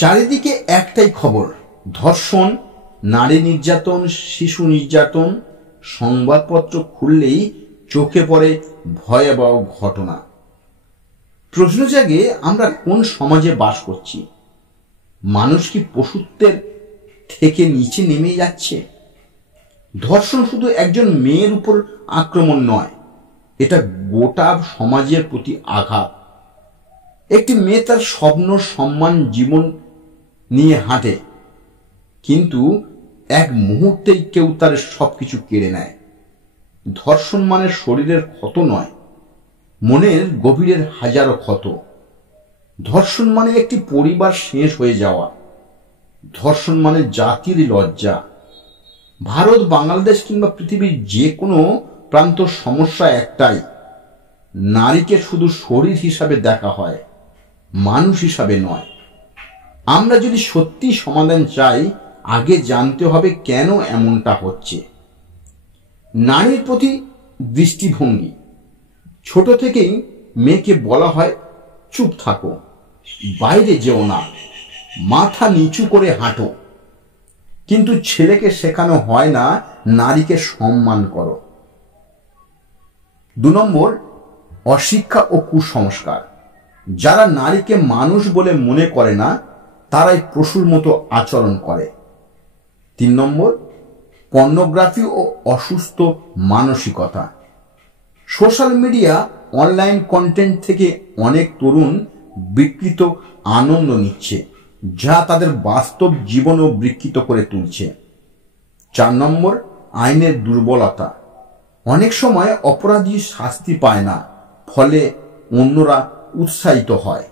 চারিদিকে একটাই খবর, ধর্ষণ, নারী নির্যাতন, শিশু নির্যাতন। সংবাদপত্র খুললেই চোখে পড়ে ভয়াবহ ঘটনা। প্রশ্ন জাগে, আমরা কোন সমাজে বাস করছি? মানুষ কি পশুত্বের থেকে নিচে নেমে যাচ্ছে? ধর্ষণ শুধু একজন মেয়ের উপর আক্রমণ নয়, এটা গোটা সমাজের প্রতি আঘাত। একটি মেয়ে তার স্বপ্ন, সম্মান, জীবন নিয়ে হাঁটে, কিন্তু এক মুহূর্তেই কেউ তার সবকিছু কেড়ে নেয়। ধর্ষণ মানে শরীরের ক্ষত নয়, মনের গভীরের হাজারো ক্ষত। ধর্ষণ মানে একটি পরিবার শেষ হয়ে যাওয়া। ধর্ষণ মানে জাতির লজ্জা। ভারত, বাংলাদেশ কিংবা পৃথিবীর যে কোনো প্রান্ত সমস্যা একটাই, নারীকে শুধু শরীর হিসাবে দেখা হয়, মানুষ হিসাবে নয়। আমরা যদি সত্যি সমাধান চাই, আগে জানতে হবে কেন এমনটা হচ্ছে। নারীর প্রতি দৃষ্টিভঙ্গি। ছোট থেকেই মেয়েকে বলা হয়, চুপ থাকো, বাইরে যেও না, মাথা নিচু করে হাঁটো। কিন্তু ছেলেকে শেখানো হয় না, নারীকে সম্মান করো। 2 নম্বর, অশিক্ষা ও কুসংস্কার। যারা নারীকে মানুষ বলে মনে করে না, তারাই পশুর মতো আচরণ করে। 3 নম্বর, পর্নোগ্রাফি ও অসুস্থ মানসিকতা। সোশ্যাল মিডিয়া, অনলাইন কন্টেন্ট থেকে অনেক তরুণ বিকৃত আনন্দ নিচ্ছে, যা তাদের বাস্তব জীবনও বিকৃত করে তুলছে। 4 নম্বর, আইনের দুর্বলতা। অনেক সময় অপরাধী শাস্তি পায় না, ফলে অন্যরা উৎসাহিত হয়।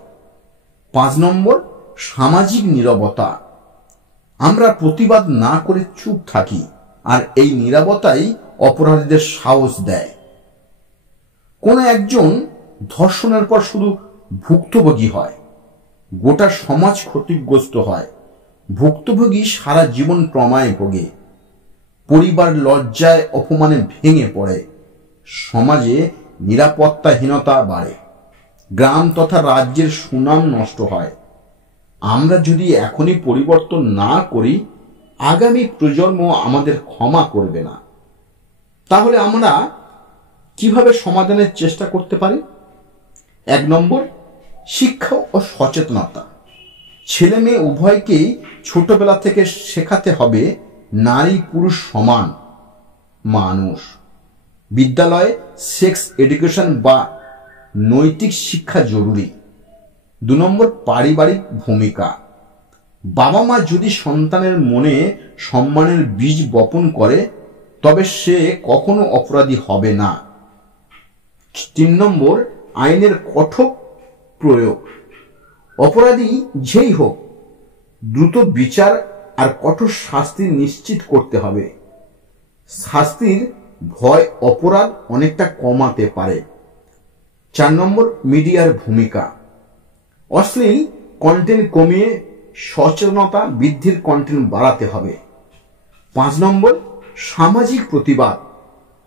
5 নম্বর, সামাজিক নীরবতা। আমরা প্রতিবাদ না করে চুপ থাকি, আর এই নীরবতাই অপরাধীদের সাহস দেয়। কোন একজন ধর্ষণের পর শুধু ভুক্তভোগী হয়, গোটা সমাজ ক্ষতিগ্রস্ত হয়। ভুক্তভোগী সারা জীবন ট্রমায় ভোগে, পরিবার লজ্জায় অপমানে ভেঙে পড়ে, সমাজে নিরাপত্তাহীনতা বাড়ে, গ্রাম তথা রাজ্যের সুনাম নষ্ট হয়। আমরা যদি এখনই পরিবর্তন না করি, আগামী প্রজন্ম আমাদের ক্ষমা করবে না। তাহলে আমরা কিভাবে সমাধানের চেষ্টা করতে পারি? 1 নম্বর, শিক্ষা ও সচেতনতা। ছেলে মেয়ে উভয়কেই ছোটবেলা থেকে শেখাতে হবে নারী পুরুষ সমান মানুষ। বিদ্যালয়ে সেক্স এডুকেশন বা নৈতিক শিক্ষা জরুরি। 2 নম্বর, পারিবারিক ভূমিকা। বাবা মা যদি সন্তানের মনে সম্মানের বীজ বপন করে, তবে সে কখনো অপরাধী হবে না। 3 নম্বর, আইনের কঠোর প্রয়োগ। অপরাধী যেই হোক, দ্রুত বিচার আর কঠোর শাস্তি নিশ্চিত করতে হবে। শাস্তির ভয় অপরাধ অনেকটা কমাতে পারে। 4 নম্বর, মিডিয়ার ভূমিকা। অশ্লীল কন্টেন্ট কমিয়ে সচেতনতা বৃদ্ধির কন্টেন্ট বাড়াতে হবে। 5 নম্বর, সামাজিক প্রতিবাদ।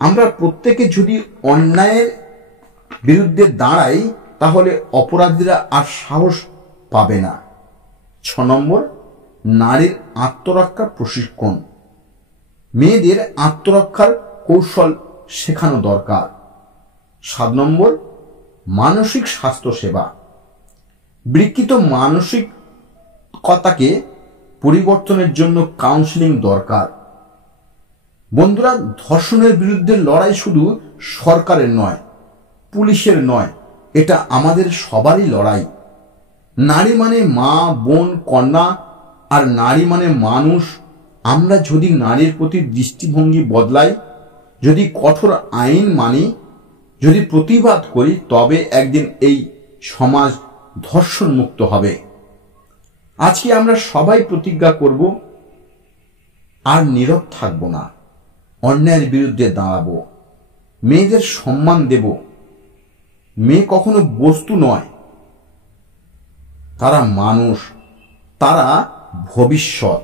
আমরা প্রত্যেকে যদি অন্যায়ের বিরুদ্ধে দাঁড়াই, তাহলে অপরাধীরা আর সাহস পাবে না। 6 নম্বর, নারীর আত্মরক্ষার প্রশিক্ষণ। মেয়েদের আত্মরক্ষার কৌশল শেখানো দরকার। 7 নম্বর, মানসিক স্বাস্থ্য সেবা। বিকৃত মানসিকতাকে পরিবর্তনের জন্য কাউন্সেলিং দরকার। বন্ধুরা, ধর্ষণের বিরুদ্ধে লড়াই শুধু সরকারের নয়, পুলিশের নয়, এটা আমাদের সবারই লড়াই। নারী মানে মা, বোন, কন্যা, আর নারী মানে মানুষ। আমরা যদি নারীর প্রতি দৃষ্টিভঙ্গি বদলাই, যদি কঠোর আইন মানি, যদি প্রতিবাদ করি, তবে একদিন এই সমাজ ধর্ষণ মুক্ত হবে। আজকে আমরা সবাই প্রতিজ্ঞা করব, আর নীরব থাকবো না, অন্যায়ের বিরুদ্ধে দাঁড়াবো, মেয়েদের সম্মান দেব। মেয়ে কখনো বস্তু নয়, তারা মানুষ, তারা ভবিষ্যৎ।